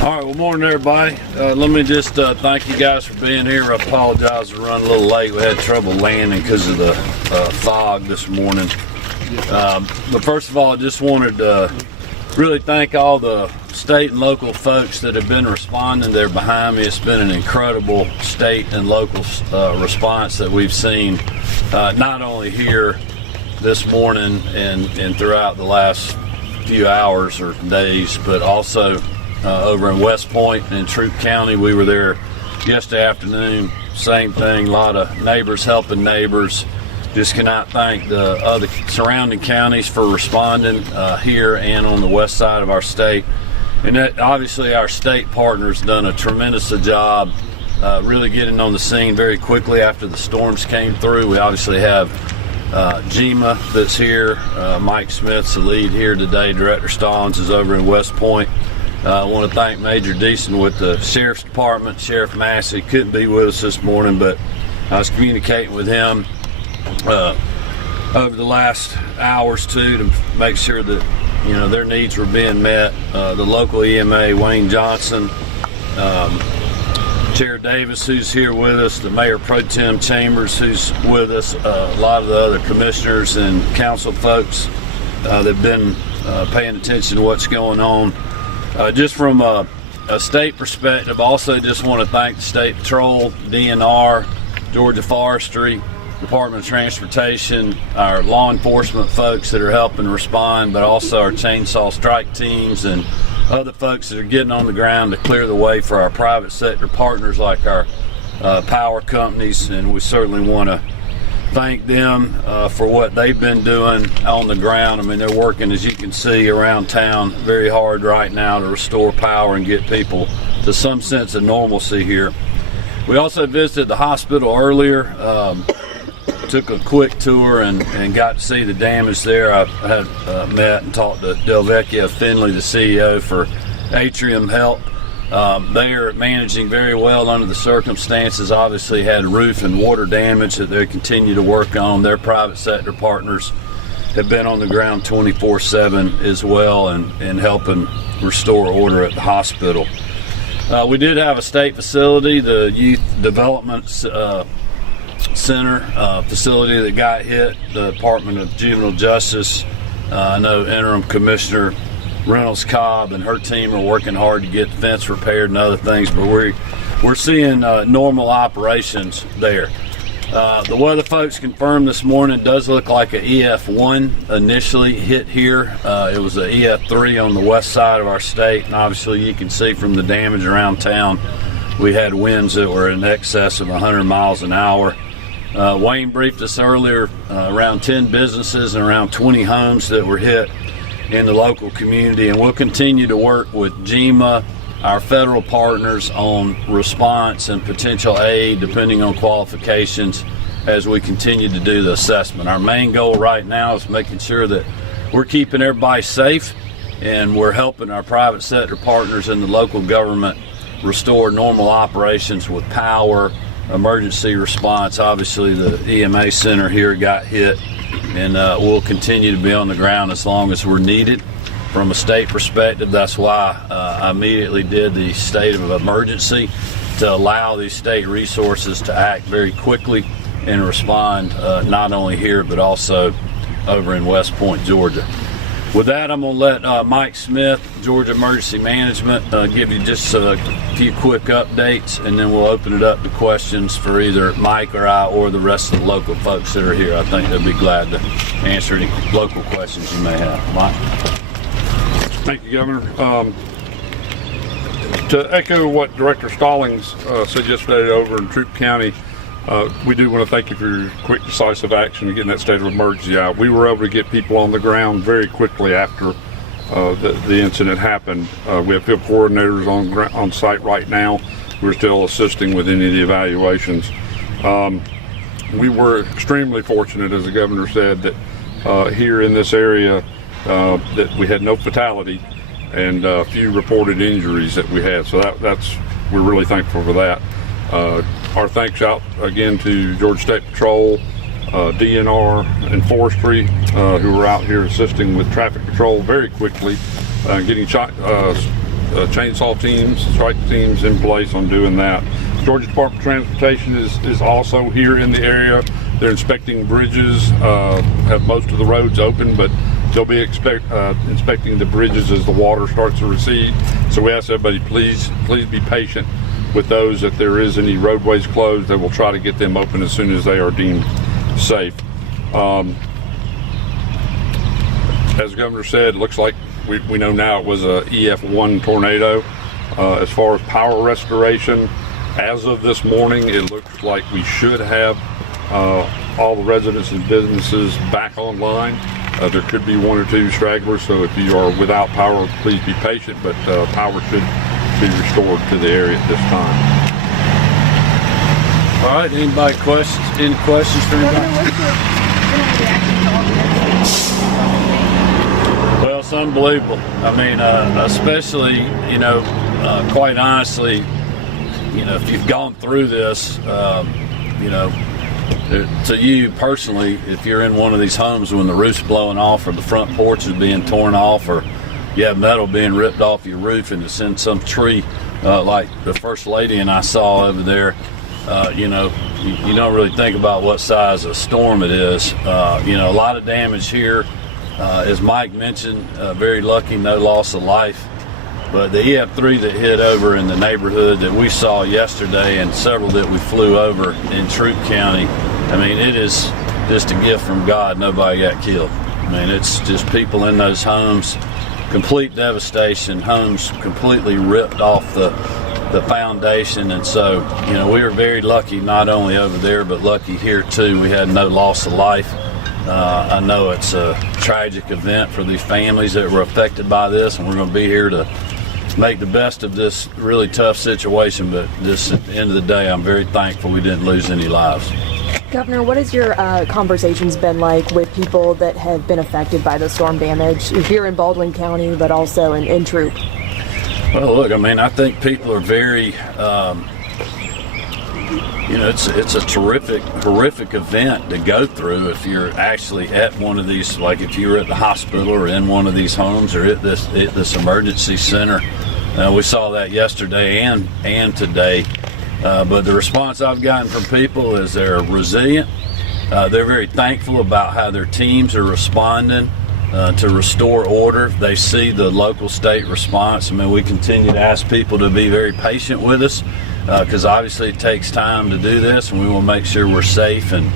All right, well, morning, everybody. Let me just thank you guys for being here. I apologize for running a little late. We had trouble landing because of the fog this morning. But first of all, I just wanted to really thank all the state and local folks that have been responding. They're behind me. It's been an incredible state and local response that we've seen, not only here this morning and throughout the last few hours or days, but also over in West Point and Troup County. We were there yesterday afternoon. Same thing, a lot of neighbors helping neighbors. Just cannot thank the other surrounding counties for responding here and on the west side of our state. And that, obviously our state partners done a tremendous job really getting on the scene very quickly after the storms came through. We obviously have GEMA that's here. Mike Smith's the lead here today. Director Stallings is over in West Point. I want to thank Major Deason with the Sheriff's Department. Sheriff Massey couldn't be with us this morning, but I was communicating with him over the last hours too to make sure that their needs were being met. The local EMA, Wayne Johnson, Chair Davis, who's here with us, the Mayor Pro Tem Chambers, who's with us, a lot of the other commissioners and council folks that have been paying attention to what's going on. Just from a state perspective, also just want to thank the State Patrol, DNR, Georgia Forestry, Department of Transportation, our law enforcement folks that are helping respond, but also our chainsaw strike teams and other folks that are getting on the ground to clear the way for our private sector partners like our power companies. And we certainly want to thank them for what they've been doing on the ground. I mean, they're working, as you can see, around town very hard right now to restore power and get people to some sense of normalcy here. We also visited the hospital earlier, took a quick tour and got to see the damage there. I had met and talked to Delvecchia Finley, the CEO for Atrium Health. They are managing very well under the circumstances. Obviously had roof and water damage that they continue to work on. Their private sector partners have been on the ground 24/7 as well and helping restore order at the hospital. We did have a state facility, the Youth Development Center facility that got hit, the Department of Juvenile Justice. I know Interim Commissioner Reynolds Cobb and her team are working hard to get the fence repaired and other things, but we're seeing normal operations there. The weather folks confirmed this morning it does look like an EF1 initially hit here. It was an EF3 on the west side of our state, and obviously you can see from the damage around town, we had winds that were in excess of 100 miles an hour. Wayne briefed us earlier, around 10 businesses and around 20 homes that were hit in the local community, and we'll continue to work with GEMA, our federal partners, on response and potential aid depending on qualifications as we continue to do the assessment. Our main goal right now is making sure that we're keeping everybody safe and we're helping our private sector partners in the local government restore normal operations with power, emergency response. Obviously the EMA center here got hit, and we'll continue to be on the ground as long as we're needed. From a state perspective, that's why I immediately did the state of emergency to allow these state resources to act very quickly and respond not only here but also over in West Point, Georgia. With that, I'm going to let Mike Smith, Georgia Emergency Management, give you just a few quick updates, and then we'll open it up to questions for either Mike or I or the rest of the local folks that are here. I think they'll be glad to answer any local questions you may have. Mike? Thank you, Governor. To echo what Director Stallings said yesterday over in Troup County, we do want to thank you for your quick, decisive action in getting that state of emergency out. We were able to get people on the ground very quickly after the incident happened. We have field coordinators on site right now. We're still assisting with any of the evaluations. We were extremely fortunate, as the governor said, that here in this area that we had no fatality and a few reported injuries that we had. So we're really thankful for that. Our thanks out again to Georgia State Patrol, DNR, and Forestry, who were out here assisting with traffic control very quickly, getting chainsaw teams, strike teams in place on doing that. Georgia Department of Transportation is also here in the area. They're inspecting bridges, have most of the roads open, but they'll be inspecting the bridges as the water starts to recede. So we ask everybody, please be patient with those. If there is any roadways closed, they will try to get them open as soon as they are deemed safe. As the governor said, it looks like we know now it was a EF1 tornado. As far as power restoration, as of this morning, it looks like we should have all the residents and businesses back online. There could be one or two stragglers, so if you are without power, please be patient, but power should be restored to the area at this time. All right, anybody questions? Any questions for anybody? Well, it's unbelievable. I mean, especially, quite honestly, if you've gone through this, to you personally, if you're in one of these homes when the roof's blowing off or the front porch is being torn off or you have metal being ripped off your roof and it's in some tree, like the First Lady and I saw over there, you don't really think about what size of storm it is. A lot of damage here. As Mike mentioned, very lucky, no loss of life. But the EF3 that hit over in the neighborhood that we saw yesterday and several that we flew over in Troup County, I mean, it is just a gift from God. Nobody got killed. I mean, it's just people in those homes, complete devastation, homes completely ripped off the foundation. And so, we were very lucky not only over there, but lucky here too. We had no loss of life. I know it's a tragic event for these families that were affected by this, and we're going to be here to make the best of this really tough situation. But just at the end of the day, I'm very thankful we didn't lose any lives. Governor, what has your conversations been like with people that have been affected by the storm damage here in Baldwin County, but also in Troup? Well, look, I mean, I think people are very, it's a horrific event to go through if you're actually at one of these, like if you were at the hospital or in one of these homes or at this emergency center. We saw that yesterday and today. But the response I've gotten from people is they're resilient. They're very thankful about how their teams are responding to restore order. They see the local state response. I mean, we continue to ask people to be very patient with us because obviously it takes time to do this, and we will make sure we're safe and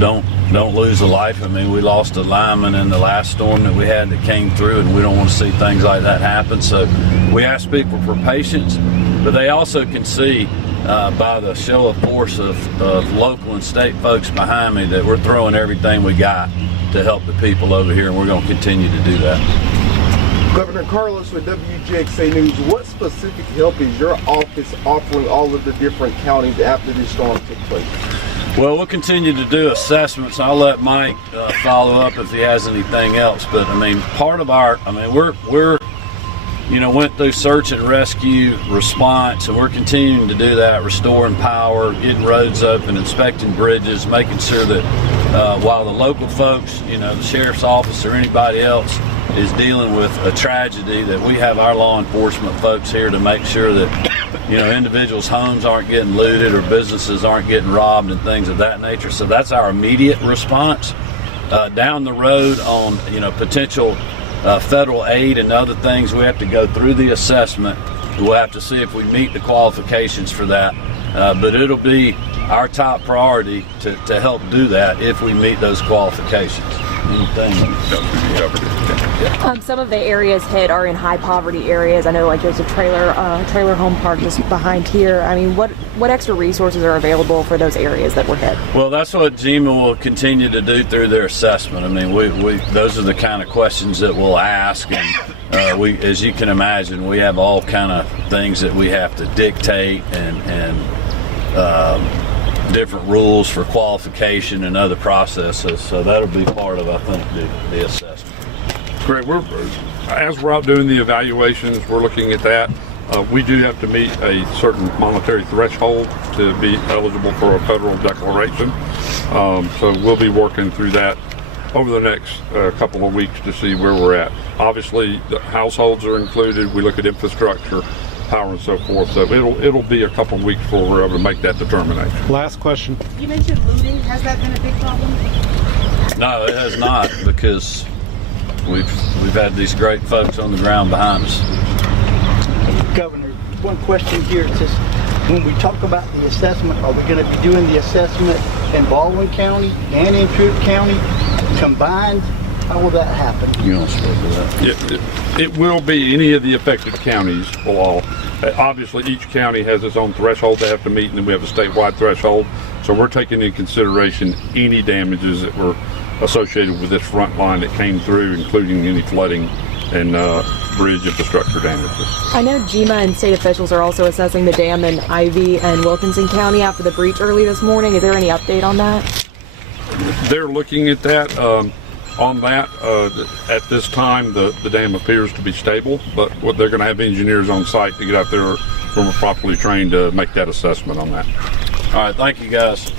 don't lose a life. I mean, we lost a lineman in the last storm that we had that came through, and we don't want to see things like that happen. So we ask people for patience, but they also can see by the show of force of local and state folks behind me that we're throwing everything we got to help the people over here, and we're going to continue to do that. Governor Carlos with WGXA News, what specific help is your office offering all of the different counties after this storm took place? Well, we'll continue to do assessments. I'll let Mike follow up if he has anything else. But I mean, part of we're went through search and rescue response, and we're continuing to do that, restoring power, getting roads open, inspecting bridges, making sure that while the local folks, the sheriff's office or anybody else is dealing with a tragedy, that we have our law enforcement folks here to make sure that individuals' homes aren't getting looted or businesses aren't getting robbed and things of that nature. So that's our immediate response. Down the road on potential federal aid and other things, we have to go through the assessment. We'll have to see if we meet the qualifications for that. But it'll be our top priority to help do that if we meet those qualifications. Some of the areas hit are in high poverty areas. I know, like there's a trailer home park just behind here. I mean, what extra resources are available for those areas that were hit? Well, that's what GEMA will continue to do through their assessment. I mean, we those are the kind of questions that we'll ask, and we, as you can imagine, we have all kind of things that we have to dictate and different rules for qualification and other processes. So that'll be part of, I think, the assessment. Great. As we're out doing the evaluations, we're looking at that. We do have to meet a certain monetary threshold to be eligible for a federal declaration. So we'll be working through that over the next couple of weeks to see where we're at. Obviously, the households are included. We look at infrastructure, power, and so forth. So it'll be a couple of weeks before we're able to make that determination. Last question. You mentioned looting. Has that been a big problem? No, it has not, because we've had these great folks on the ground behind us. Governor, one question here. It says, when we talk about the assessment, are we going to be doing the assessment in Baldwin County and in Troup County combined? How will that happen? You want to speak to that? It will be any of the affected counties will all. Obviously, each county has its own threshold they have to meet, and then we have a statewide threshold. So we're taking into consideration any damages that were associated with this front line that came through, including any flooding and bridge infrastructure damages. I know GMA and state officials are also assessing the dam in Ivy and Wilkinson County after the breach early this morning. Is there any update on that? They're looking at that. On that, at this time, the dam appears to be stable, but they're going to have engineers on site to get out there who are properly trained to make that assessment on that. All right, thank you, guys.